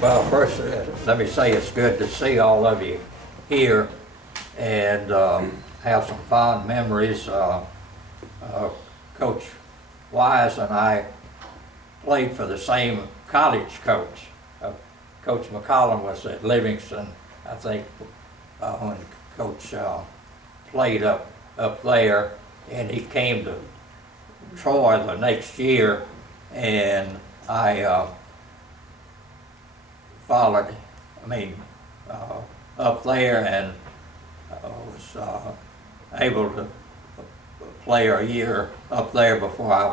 Well, first, let me say it's good to see all of you here and have some fond memories. Coach Wise and I played for the same college coach. Coach McCollum was at Livingston, I think, when Coach played up there, and he came to Troy the next year, and I followed, up there, and was able to play a year up there before I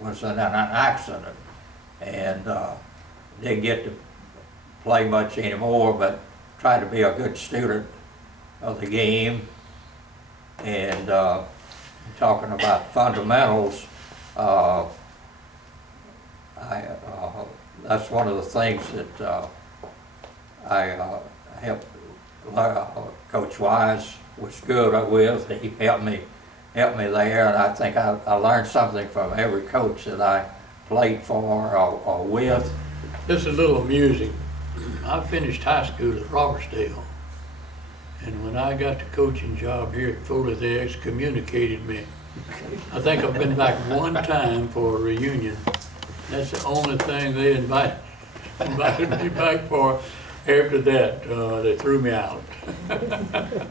was in an accident, and didn't get to play much anymore, but tried to be a good student of the game. And talking about fundamentals, that's one of the things that I helped Coach Wise was good with. He helped me there, and I think I learned something from every coach that I played for or with. This is a little amusing. I finished high school at Robertsdale, and when I got the coaching job here at Foley, they excommunicated me. I think I've been back one time for a reunion. That's the only thing they invited me back for. After that, they threw me out.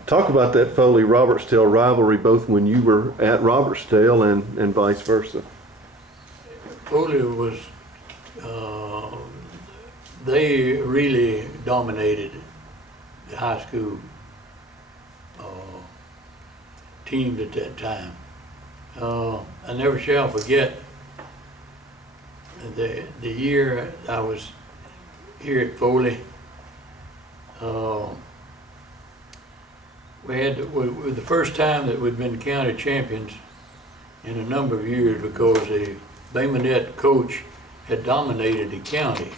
Talk about that Foley-Robertsdale rivalry, both when you were at Robertsdale and vice versa. Foley was, they really dominated the high school teams at that time. I never shall forget the year I was here at Foley. We was the first time that we'd been county champions in a number of years, because the Baymonette coach had dominated the county,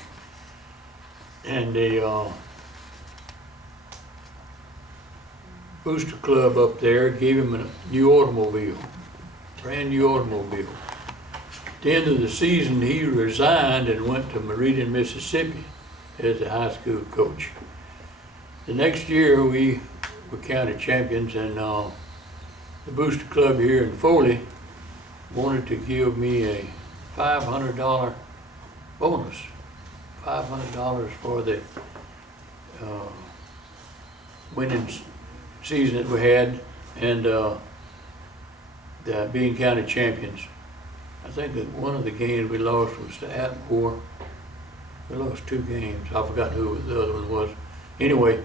and the booster club up there gave him a new automobile, brand new automobile. At the end of the season, he resigned and went to Meridian, Mississippi as a high school coach. The next year we were county champions, and the booster club here in Foley wanted to give me a $500 bonus, $500 for the winning season that we had, and being county champions. I think that one of the games we lost was to Atmore. We lost 2 games. I forgot who the other one was. Anyway,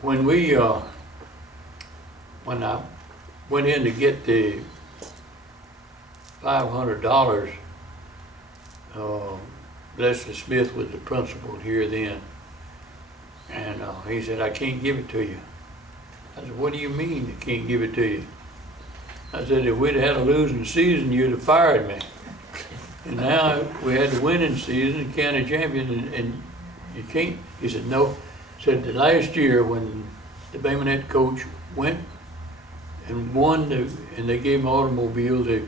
when I went in to get the $500, Leslie Smith was the principal here then, and he said, "I can't give it to you." I said, "What do you mean I can't give it to you?" I said, "If we'd had a losing season, you'd have fired me. And now we had the winning season, county champion, and you can't." He said, "No." Said the last year when the Baymonette coach went and won, and they gave him an automobile, the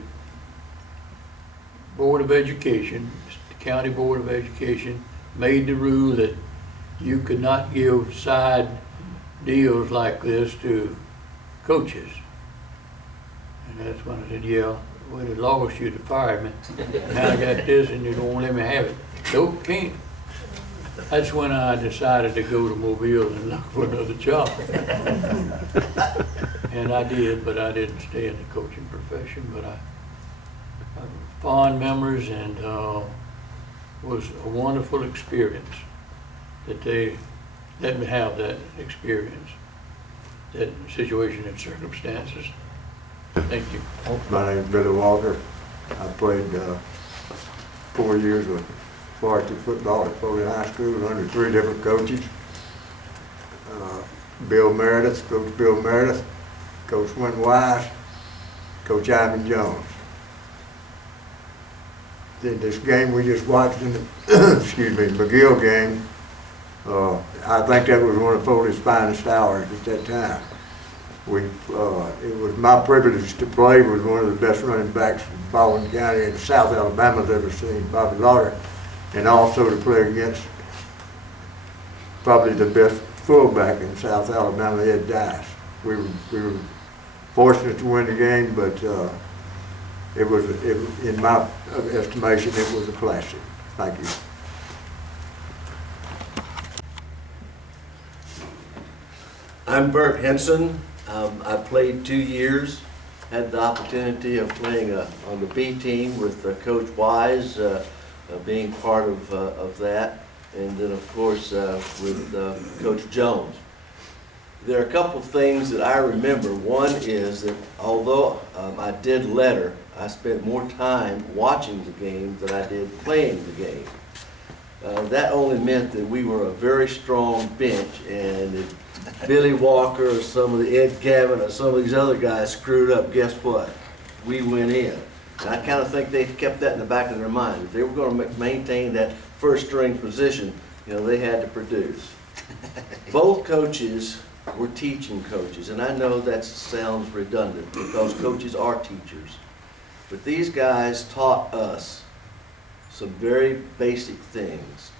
Board of Education, the County Board of Education, made the rule that you could not give side deals like this to coaches. And that's when I said, "Yeah, we'd have lost, you'd have fired me. Now I got this and you don't let me have it." Nope, can't. That's when I decided to go to Mobile and look for another job. And I did, but I didn't stay in the coaching profession. But I have fond memories, and was a wonderful experience that they let me have that experience, that situation and circumstances. Thank you. My name is Billy Walker. I played 4 years with varsity football at Foley High School under 3 different coaches. Bill Meredith, Coach Bill Meredith, Coach Wynn Wise, Coach Ivan Jones. Then this game we just watched in the excuse me, McGill game, I think that was one of Foley's finest hours at that time. It was my privilege to play with one of the best running backs in Baldwin County and South Alabama's ever seen, Bobby Lauder, and also to play against probably the best fullback in South Alabama, Ed Dice. We were fortunate to win the game, but in my estimation, it was a classic. Thank you. I'm Bert Henson. I played 2 years, had the opportunity of playing on the B team with Coach Wise, being part of that, and then of course with Coach Jones. There are a couple of things that I remember. One is that although I did letter, I spent more time watching the game than I did playing the game. That only meant that we were a very strong bench, and if Billy Walker or some of the Ed Gavin or some of these other guys screwed up, guess what? We went in. And I kind of think they kept that in the back of their mind. If they were going to maintain that first string position, they had to produce. Both coaches were teaching coaches, and I know that sounds redundant because coaches are teachers. But these guys taught us some very basic things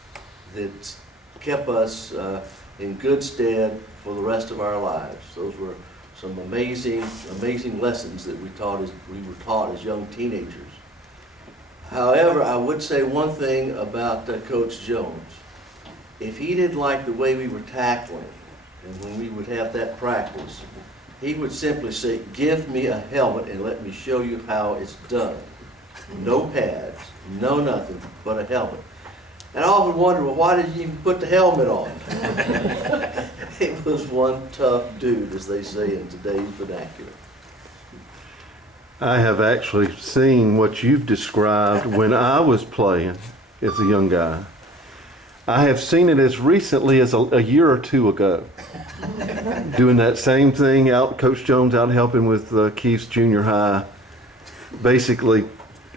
that kept us in good stead for the rest of our lives. Those were some amazing lessons that we were taught as young teenagers. However, I would say one thing about Coach Jones. If he didn't like the way we were tackling, and when we would have that practice, he would simply say, "Give me a helmet and let me show you how it's done." No pads, no nothing, but a helmet. And I often wonder, well, why did he even put the helmet on? He was one tough dude, as they say in today's vernacular. I have actually seen what you've described when I was playing as a young guy. I have seen it as recently as a year or two ago. Doing that same thing, Coach Jones out helping with Keith's junior high, basically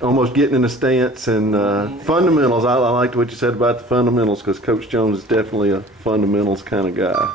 almost getting in a stance and fundamentals. I liked what you said about the fundamentals because Coach Jones is definitely a fundamentals kind of guy.